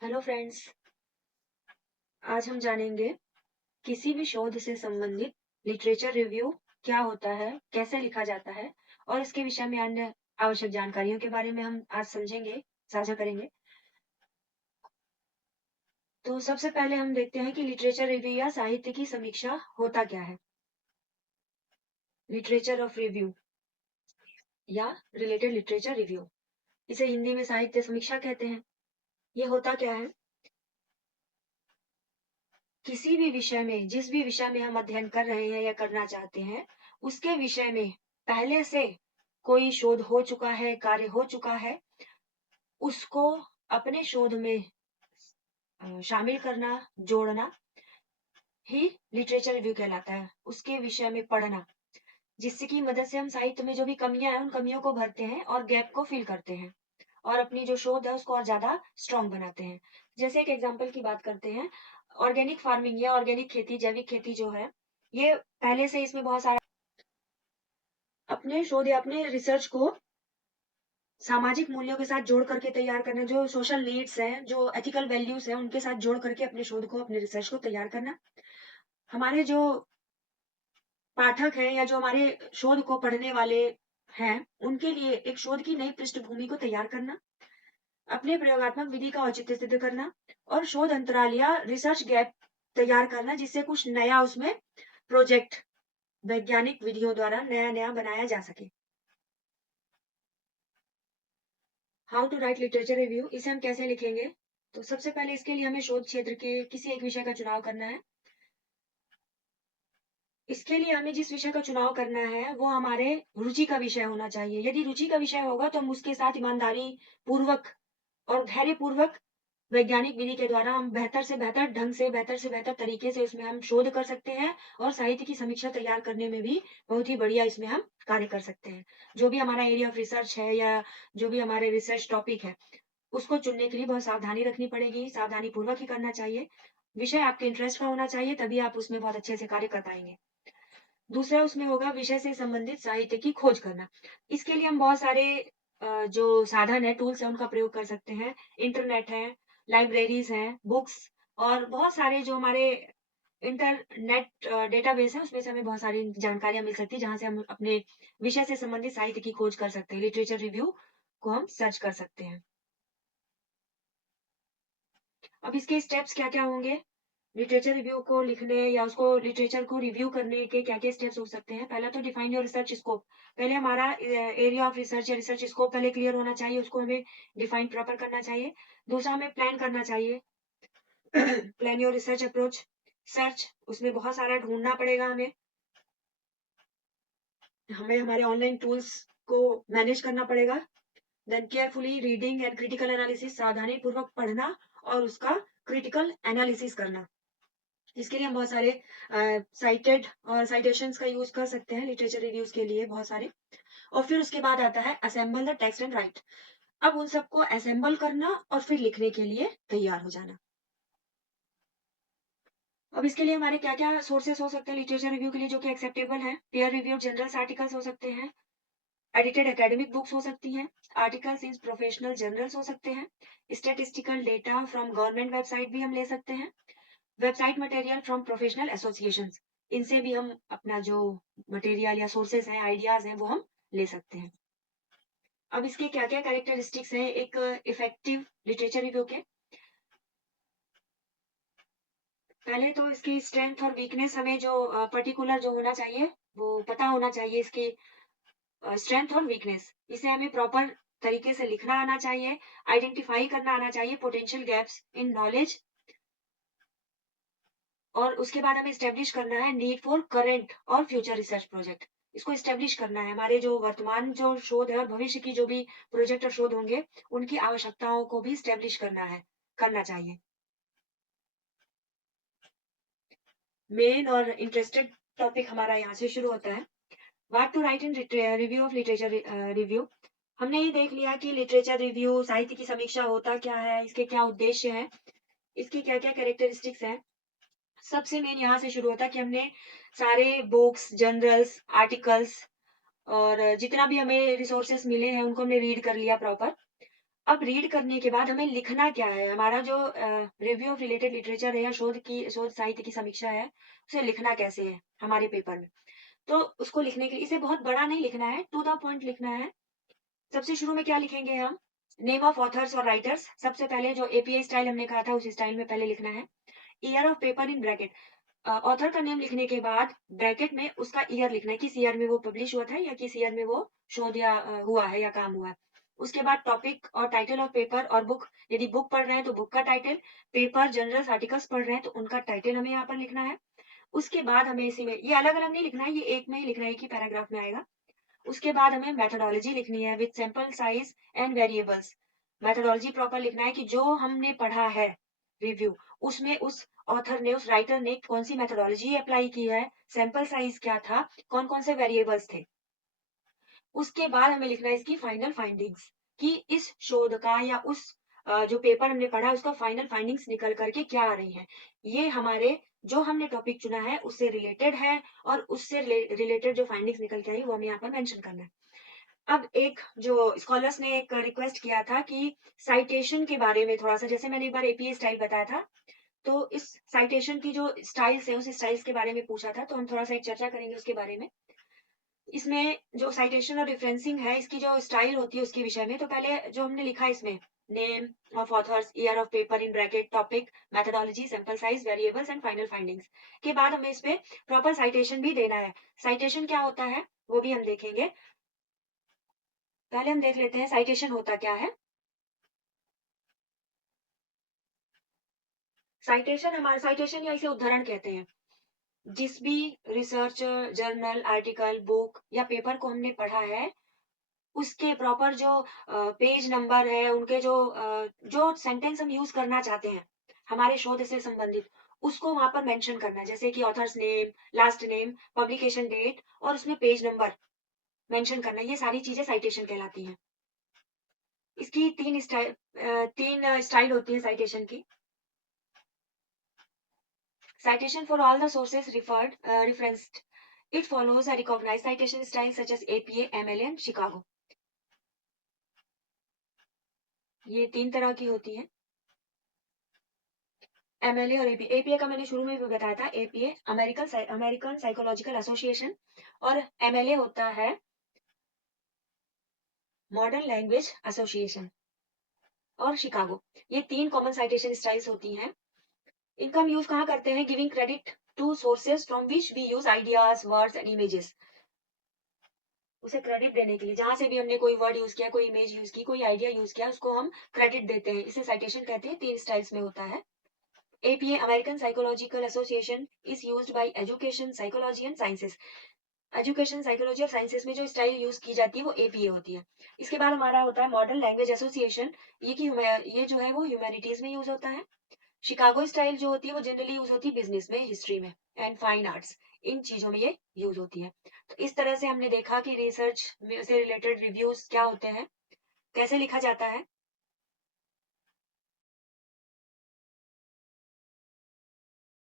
Hello friends, आज हम जानेंगे किसी भी शोध से संबंधित लिटरेचर रिव्यू क्या होता है, कैसे लिखा जाता है और इसके विषय में अन्य आवश्यक जानकारियों के बारे में हम आज समझेंगे, साझा करेंगे। तो सबसे पहले हम देखते हैं कि लिटरेचर रिव्यू या साहित्य की समीक्षा होता क्या है। लिटरेचर ऑफ रिव्यू या रिलेटेड लिटरेचर रिव्यू, इसे हिंदी में साहित्य समीक्षा कहते हैं। ये होता क्या है? किसी भी विषय में, जिस भी विषय में हम अध्ययन कर रहे हैं या करना चाहते हैं, उसके विषय में पहले से कोई शोध हो चुका है, कार्य हो चुका है, उसको अपने शोध में शामिल करना, जोड़ना ही लिटरेचर रिव्यू कहलाता है। उसके विषय में पढ़ना, जिसकी मदद से हम साहित्य में जो भी कमियां हैं, उन कमियों को भरते हैं और गैप को फिल करते हैं और अपनी जो शोध है उसको और ज्यादा स्ट्रॉन्ग बनाते हैं। जैसे एक एग्जाम्पल की बात करते हैं, ऑर्गेनिक फार्मिंग या ऑर्गेनिक खेती, जैविक खेती जो है, ये पहले से इसमें बहुत सारा अपने शोध या अपने रिसर्च को सामाजिक मूल्यों के साथ जोड़ करके तैयार करना, जो सोशल नीड्स हैं, जो एथिकल वैल्यूज हैं, उनके साथ जोड़ करके अपने शोध को, अपने रिसर्च को तैयार करना। हमारे जो पाठक हैं या जो हमारे शोध को पढ़ने वाले हैं, उनके लिए एक शोध की नई पृष्ठभूमि को तैयार करना, अपने प्रयोगात्मक विधि का औचित्य सिद्ध करना और शोध अंतराल या रिसर्च गैप तैयार करना, जिससे कुछ नया उसमें प्रोजेक्ट वैज्ञानिक विधियों द्वारा नया नया बनाया जा सके। How to write literature review, इसे हम कैसे लिखेंगे? तो सबसे पहले इसके लिए हमें शोध क्षेत्र के किसी एक विषय का चुनाव करना है। इसके लिए हमें जिस विषय का चुनाव करना है वो हमारे रुचि का विषय होना चाहिए। यदि रुचि का विषय होगा तो हम उसके साथ ईमानदारी पूर्वक और धैर्य पूर्वक वैज्ञानिक विधि के द्वारा हम बेहतर से बेहतर ढंग से, बेहतर से बेहतर तरीके से उसमें हम शोध कर सकते हैं और साहित्य की समीक्षा तैयार करने में भी बहुत ही बढ़िया इसमें हम कार्य कर सकते हैं। जो भी हमारा एरिया ऑफ रिसर्च है या जो भी हमारे रिसर्च टॉपिक है, उसको चुनने के लिए बहुत सावधानी रखनी पड़ेगी, सावधानी पूर्वक ही करना चाहिए। विषय आपके इंटरेस्ट का होना चाहिए, तभी आप उसमें बहुत अच्छे से कार्य कर पाएंगे। दूसरा उसमें होगा विषय से संबंधित साहित्य की खोज करना। इसके लिए हम बहुत सारे जो साधन है, टूल्स है, उनका प्रयोग कर सकते हैं। इंटरनेट है, लाइब्रेरीज हैं, बुक्स और बहुत सारे जो हमारे इंटरनेट डेटाबेस है, उसमें से हमें बहुत सारी जानकारियाँ मिल सकती है, जहाँ से हम अपने विषय से संबंधित साहित्य की खोज कर सकते हैं। लिटरेचर रिव्यू को हम सर्च कर सकते हैं। अब इसके स्टेप्स क्या-क्या होंगे? लिटरेचर रिव्यू को लिखने या उसको लिटरेचर को रिव्यू करने के क्या-क्या स्टेप्स हो सकते हैं? पहला तो डिफाइन योर रिसर्च स्कोप। पहले हमारा एरिया ऑफ रिसर्च या रिसर्च स्कोप पहले क्लियर होना चाहिए, उसको हमें डिफाइन प्रॉपर करना चाहिए। दूसरा, हमें प्लान करना चाहिए। Plan your research approach. Search, उसमें बहुत सारा ढूँढना पड़ेगा हमें। हमें हमारे ऑनलाइन टूल्स को मैनेज करना पड़ेगा। Then carefully reading and critical analysis, सावधानी पूर्वक पढ़ना और उसका क्रिटिकल एनालिसिस करना। इसके लिए हम बहुत सारे साइटेड और साइटेशंस का यूज कर सकते हैं लिटरेचर रिव्यूज के लिए, बहुत सारे। और फिर उसके बाद आता है assemble the text and right. अब उन सबको असेंबल करना और फिर लिखने के लिए तैयार हो जाना। अब इसके लिए हमारे क्या क्या सोर्सेस हो सकते हैं लिटरेचर रिव्यू के लिए जो कि एक्सेप्टेबल है? पेयर रिव्यू जर्नल्स आर्टिकल्स हो सकते हैं, एडिटेड एकेडमिक बुक्स हो सकती हैं, आर्टिकल्स इन प्रोफेशनल जर्नल्स हो सकते हैं, statistical data from government website भी हम ले सकते हैं, website material from professional associations, इनसे भी हम अपना जो मटेरियल या सोर्सेस हैं, आइडियाज हैं, वो हम ले सकते हैं। अब इसके क्या क्या कैरेक्टरिस्टिक्स हैं एक इफेक्टिव लिटरेचर रिव्यू के? पहले तो इसकी स्ट्रेंथ और वीकनेस हमें जो पर्टिकुलर जो होना चाहिए वो पता होना चाहिए, इसकी स्ट्रेंथ और वीकनेस। इसे हमें प्रॉपर तरीके से लिखना आना चाहिए, आइडेंटिफाई करना आना चाहिए पोटेंशियल गैप्स इन नॉलेज, और उसके बाद हमें स्टेब्लिश करना है नीड फॉर करंट और फ्यूचर रिसर्च प्रोजेक्ट। इसको स्टेब्लिश करना है, हमारे जो वर्तमान जो शोध है और भविष्य की जो भी प्रोजेक्ट और शोध होंगे, उनकी आवश्यकताओं को भी स्टेब्लिश करना चाहिए। मेन और इंटरेस्टेड टॉपिक हमारा यहाँ से शुरू होता है। What to write in review of literature review. हमने ये देख लिया कि लिटरेचर रिव्यू साहित्य की समीक्षा होता क्या है, इसके क्या उद्देश्य है, इसकी क्या क्या कैरेक्टरिस्टिक्स हैं। सबसे मेन यहाँ से शुरू होता है कि हमने सारे बुक्स, जर्नल्स, आर्टिकल्स और जितना भी हमें रिसोर्सेस मिले हैं, उनको हमने रीड कर लिया प्रॉपर। अब रीड करने के बाद हमें लिखना क्या है, हमारा जो रिव्यू ऑफ रिलेटेड लिटरेचर है या शोध साहित्य की समीक्षा है, उसे लिखना कैसे है हमारे पेपर में। तो उसको लिखने के लिए इसे बहुत बड़ा नहीं लिखना है, टू द पॉइंट लिखना है। सबसे शुरू में क्या लिखेंगे हम, नेम ऑफ ऑथर्स और राइटर्स। सबसे पहले जो एपीआई स्टाइल हमने कहा था उस स्टाइल में पहले लिखना है। Year of paper in bracket, author का नेम लिखने के बाद ब्रैकेट में उसका ईयर लिखना है, किस ईयर में वो पब्लिश हुआ था या किस ईयर में वो शोध या हुआ है या काम हुआ है। उसके बाद टॉपिक और टाइटल ऑफ पेपर और बुक, यदि बुक पढ़ रहे हैं तो बुक का टाइटल, पेपर जर्नल्स आर्टिकल्स पढ़ रहे हैं तो उनका टाइटल हमें यहाँ पर लिखना है। उसके बाद हमें इसी में, ये अलग अलग नहीं लिखना है, ये एक में ही लिखना है, एक ही पैराग्राफ में आएगा। उसके बाद हमें मेथोडोलॉजी लिखनी है with sample size and variables. Methodology proper लिखना है कि जो हमने पढ़ा है रिव्यू, उसमें उस ऑथर ने, उस राइटर ने कौन सी मेथोडोलॉजी अप्लाई की है, सैंपल साइज क्या था, कौन कौन से वेरिएबल्स थे। उसके बाद हमें लिखना है इसकी फाइनल फाइंडिंग्स, कि इस शोध का या उस जो पेपर हमने पढ़ा उसका फाइनल फाइंडिंग्स निकल करके क्या आ रही है। ये हमारे जो हमने टॉपिक चुना है उससे रिलेटेड है, और उससे रिलेटेड जो फाइंडिंग्स निकल के आई वो हमें यहाँ पर मेंशन करना है। अब एक जो स्कॉलर्स ने एक रिक्वेस्ट किया था कि साइटेशन के बारे में थोड़ा सा, जैसे मैंने एक बार एपीए स्टाइल बताया था, तो इस साइटेशन की जो स्टाइल्स है उस स्टाइल्स के बारे में पूछा था, तो हम थोड़ा सा एक चर्चा करेंगे उसके बारे में। इसमें जो साइटेशन और रेफरेंसिंग है, इसकी जो स्टाइल होती है उसके विषय में, तो पहले जो हमने लिखा है इसमें, name of authors, year of paper in bracket, topic, methodology, sample size, variables and final findings के बाद हमें इस पे प्रॉपर साइटेशन भी देना है। साइटेशन क्या होता है वो भी हम देखेंगे। पहले हम देख लेते हैं साइटेशन होता क्या है। साइटेशन, हमारा साइटेशन या इसे उद्धरण कहते हैं। जिस भी रिसर्च जर्नल, आर्टिकल, बुक या पेपर को हमने पढ़ा है, उसके प्रॉपर जो पेज नंबर है, उनके जो सेंटेंस हम यूज करना चाहते हैं हमारे शोध से संबंधित, उसको वहां पर मेंशन करना है, जैसे कि author's name, last name, publication date और उसमें पेज नंबर मेंशन करना है। ये सारी चीजें साइटेशन कहलाती हैं। इसकी तीन स्टाइल होती है साइटेशन की। Citation for all the sources referenced. It follows a recognized citation style such as APA, MLA and Chicago. ये तीन तरह की होती है, एमएलए और एपीए। एपीए का मैंने शुरू में भी बताया था, एपीए अमेरिकन साइकोलॉजिकल एसोसिएशन, और एमएलए होता है मॉडर्न लैंग्वेज एसोसिएशन, और शिकागो। ये तीन कॉमन साइटेशन स्टाइल्स होती हैं। इनका हम यूज कहाँ करते हैं, giving credit to sources from which we use ideas, words and images. उसे क्रेडिट देने के लिए, जहां से भी हमने कोई वर्ड यूज किया, कोई इमेज यूज की, कोई आइडिया यूज किया, उसको हम क्रेडिट देते हैं। इसे साइटेशन कहते हैं। तीन स्टाइल्स में होता है। APA American psychological association is used by education, psychology and sciences. Education, psychology और साइंसेज में जो स्टाइल यूज की जाती है वो एपीए होती है। इसके बाद हमारा होता है मॉडर्न लैंग्वेज एसोसिएशन। ये जो है वो ह्यूमैनिटीज में यूज होता है। शिकागो स्टाइल जो होती है वो जनरली यूज होती है बिजनेस में, हिस्ट्री में एंड फाइन आर्ट्स, इन चीजों में ये यूज होती है। तो इस तरह से हमने देखा कि रिसर्च में से रिलेटेड रिव्यूज क्या होते हैं, कैसे लिखा जाता है,